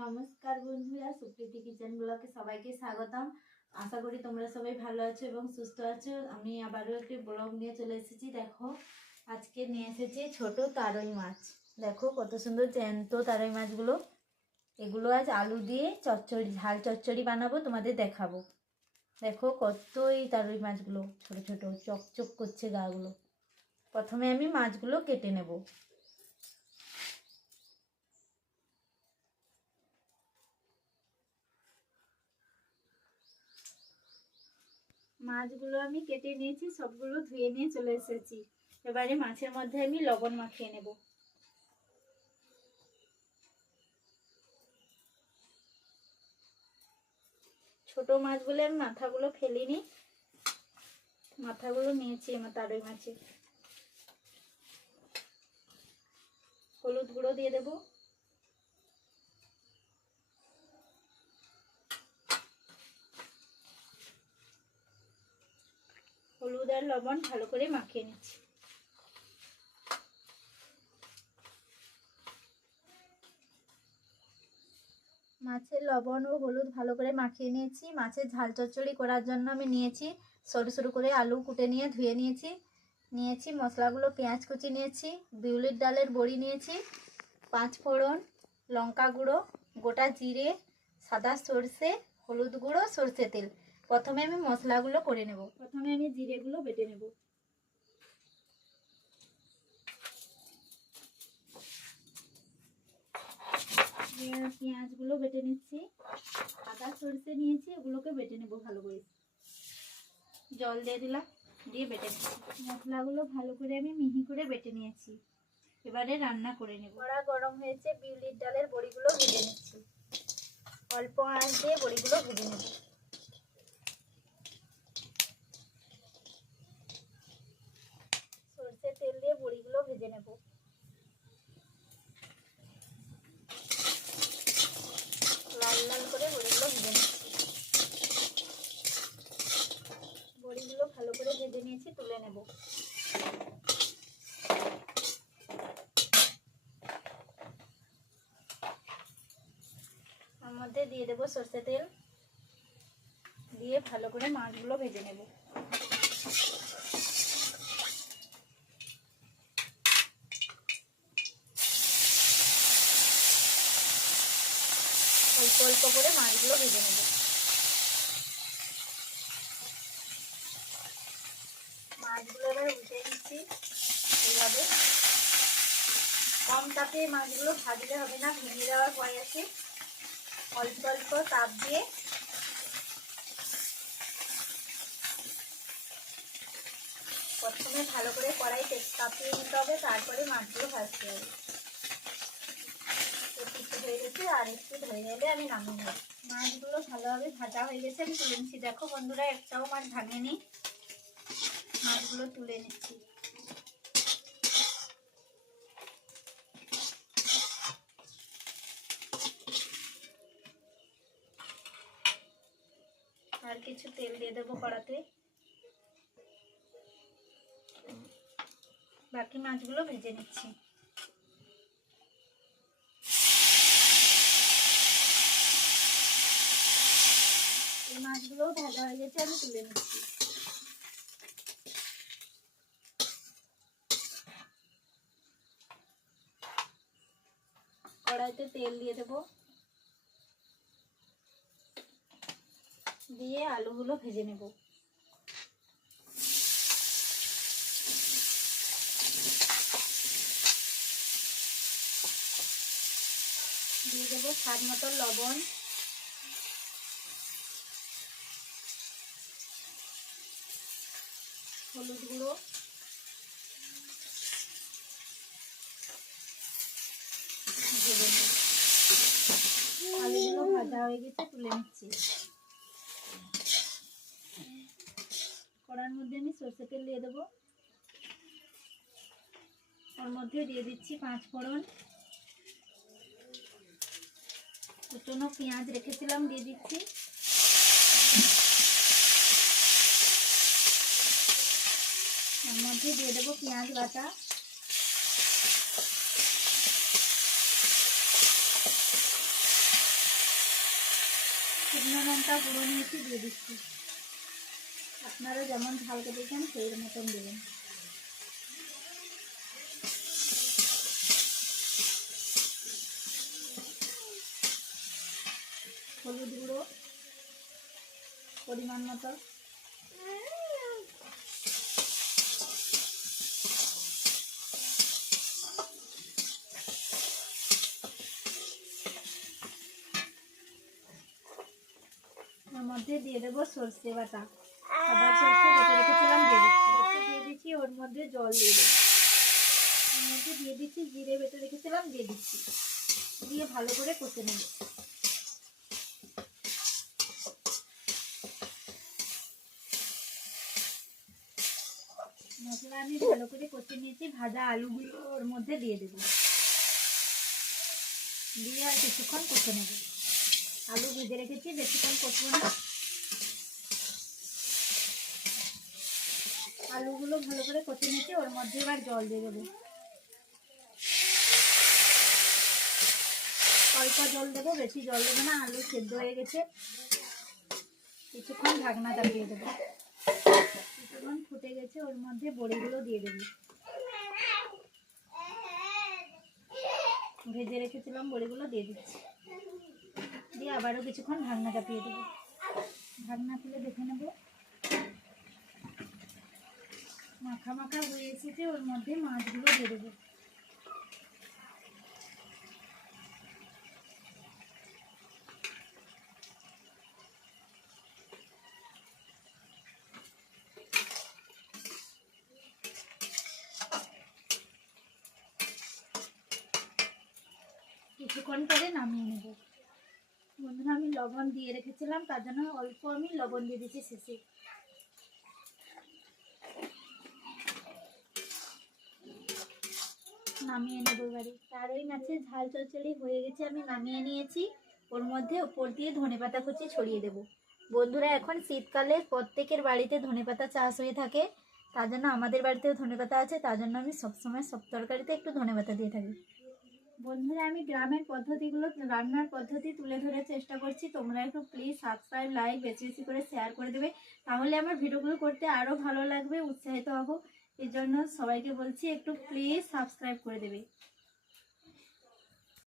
নমস্কার বন্ধুরা, সুপ্রীতি কিচেন ব্লগে সবাইকে স্বাগতম। আশা করি তোমরা সবাই ভালো আছো এবং সুস্থ আছো। আমি আবারও একটি ব্লগ নিয়ে চলে এসেছি। দেখো, আজকে নিয়ে এসেছি ছোট তারই মাছ। দেখো কত সুন্দর জ্যান্ত তারই মাছগুলো। এগুলো আজ আলু দিয়ে চচ্চড়ি, ঝাল চচ্চড়ি বানাবো, তোমাদের দেখাবো। দেখো কত এই তারই মাছগুলো ছোট ছোট চকচক করছে গাগুলো। প্রথমে আমি মাছগুলো কেটে নেব। মাছগুলো আমি কেটে নিয়েছি, সবগুলো ধুয়ে নিয়ে চলে এসেছি। এবারে মাছের মধ্যে আমি লবণ মাখিয়ে নেব। ছোট মাছগুলো আমি মাথাগুলো ফেলিনি, মাথাগুলো নিয়েছি আমার তারই মাছে। হলুদ গুঁড়ো দিয়ে দেব, হলুদ আর লবণ ভালো করে মাখিয়ে নিচ্ছি। মাছের লবণ ও হলুদ ভালো করে মাখিয়ে নিয়েছি। মাছের ঝাল চচ্চড়ি করার জন্য আমি নিয়েছি সরু সরু করে আলু কুটে নিয়ে ধুয়ে নিয়েছি মশলাগুলো। পেঁয়াজ কুচি নিয়েছি, বিউলির ডালের বড়ি নিয়েছি, 5 ফোড়ন, লঙ্কা গুঁড়ো, গোটা জিরে, সাদা সর্ষে, হলুদ গুঁড়ো, সর্ষে তেল। প্রথমে আমি মশলাগুলো করে নেব। প্রথমে আমি জিরেগুলো বেটে নেব। পেঁয়াজগুলো বেটে নিচ্ছি, আদা সর্ষে নিয়েছি, ওগুলোকে বেটে নেব ভালো করে। জল দিয়ে দিলাম, দিয়ে বেটে নিচ্ছি। মশলাগুলো ভালো করে আমি মিহি করে বেটে নিয়েছি। এবারে রান্না করে নেব। কড়া গরম হয়েছে, বিউলির ডালের বড়িগুলো ভেজে নিচ্ছি। অল্প আঁচ দিয়ে বড়িগুলো ভেজে নেব। সরষের তেল দিয়ে বড়িগুলো ভেজে নেব। লাল লাল করে বড়িগুলো ভেজে নিচ্ছি। বড়িগুলো ভালো করে ভেজে নিয়েছি, তুলে নেব। তার মধ্যে দিয়ে দেবো সরষে তেল, দিয়ে ভালো করে মাছগুলো ভেজে নেব। অল্প অল্প করে মাছগুলো ভেজে নেব। মাছগুলো এবার উল্টে দিচ্ছি এইভাবে। কম তাপে মাছগুলো ভাজলে হবে না, ভেঙে দেওয়ার ভয় আছে। অল্প অল্প তাপ দিয়ে প্রথমে ভালো করে কড়াইতে তাপিয়ে নিতে হবে, তারপরে মাছগুলো ভাজতে হবে। একটু হয়ে গেছে, আর একটু হয়ে গেলে আমি নামিয়ে নেব। মাছগুলো ভালোভাবে ভাজা হয়ে গেছে, আমি তুলে নিচ্ছি। দেখো বন্ধুরা, একটাও মাছ ভাঙেনি। মাছগুলো তুলে নিচ্ছি। আর কিছু তেল দিয়ে দেবো কড়াতে। বাকি মাছগুলো ভেজে নিচ্ছি। এই মাছগুলো ভাজা হয়ে গেছে, আমি তুলে নিচ্ছি। কড়াইতে তেল দিয়ে দেবো, দিয়ে আলুগুলো ভেজে নেব। দিয়ে দেবো স্বাদ মতো লবণ, হলুদ গুঁড়ো, ভেজে নেব। আলুগুলো ভাজা হয়ে গেছে, তুলে নিচ্ছি। কড়ার মধ্যে আমি সরষে তেল দিয়ে দেবো। ওর মধ্যে দিয়ে দিচ্ছি 5 ফোড়ন, কুচনো পেঁয়াজ রেখেছিলাম, দিয়ে দিচ্ছি। ওর মধ্যে দিয়ে দেবো পেঁয়াজ বাটা, শুকনো লঙ্কা গুঁড়ো নিয়েছি, দিয়ে দিচ্ছি। আপনারা যেমন ঝাল খেতে চান সেই মতন দেবেন। হলুদ গুঁড়ো পরিমাণ মতো, ওর মধ্যে দিয়ে দেবো সর্ষে বাটা, সাদা সর্ষে বেটে রেখেছিলাম দিয়ে দিচ্ছি। ওর মধ্যে জল দিয়ে দেবো। ওর মধ্যে দিয়ে দিচ্ছি জিরে বেটে রেখেছিলাম, দিয়ে দিচ্ছি। দিয়ে ভালো করে কষে নেব। মশলা আমি ভালো করে কষে নিয়েছি। ভাজা আলুগুলো ওর মধ্যে দিয়ে দেবো, দিয়ে আর কিছুক্ষণ কষে নেব। আলু ভেজে রেখেছি, বেশিক্ষণ কষবো না। আলুগুলো ভালো করে কষে নিয়েছি, ওর মধ্যে এবার জল দিয়ে দেবো। অল্প জল দেবো, বেশি জল দেবো না, আলু সেদ্ধ হয়ে গেছে। কিছুক্ষণ ঢাকনা চাপিয়ে দেবো। কিছুক্ষণ ফুটে গেছে, ওর মধ্যে বড়িগুলো দিয়ে দেবো। ভেজে রেখেছিলাম বড়িগুলো দিয়ে দিচ্ছি। দিয়ে আবারও কিছুক্ষণ ঢাকনা চাপিয়ে দেবো। ঢাকনা খুলে দেখে নেব। মাখা মাখা হয়ে এসেছে, ওর মধ্যে মাছগুলো দিয়ে দেবো। কিছুক্ষণ পরে নামিয়ে নেব। বন্ধুরা, আমি লবণ দিয়ে রেখেছিলাম, তার জন্য অল্প আমি লবণ দিয়ে দিচ্ছি শেষে। নামিয়ে নেব এবারে। আর ওই মাছের ঝাল চচ্চড়ি হয়ে গেছে, আমি নামিয়ে নিয়েছি। ওর মধ্যে উপর দিয়ে ধনেপাতা কুচি ছড়িয়ে দেব। বন্ধুরা, এখন শীতকালে প্রত্যেকের বাড়িতে ধনেপাতা চাষ হয়ে থাকে, তার জন্য আমাদের বাড়িতেও ধনেপাতা আছে, তার জন্য আমি সবসময় সব তরকারিতে একটু ধনেপাতা দিয়ে থাকি। বন্ধুরা, আমি গ্রামের পদ্ধতিগুলো, রান্নার পদ্ধতি তুলে ধরার চেষ্টা করছি। তোমরা একটু প্লিজ সাবস্ক্রাইব, লাইক বেশি বেশি করে শেয়ার করে দেবে, তাহলে আমার ভিডিওগুলো করতে আরও ভালো লাগবে, উৎসাহিত হব। এই জন্য সবাইকে বলছি একটু প্লিজ সাবস্ক্রাইব করে দেবে।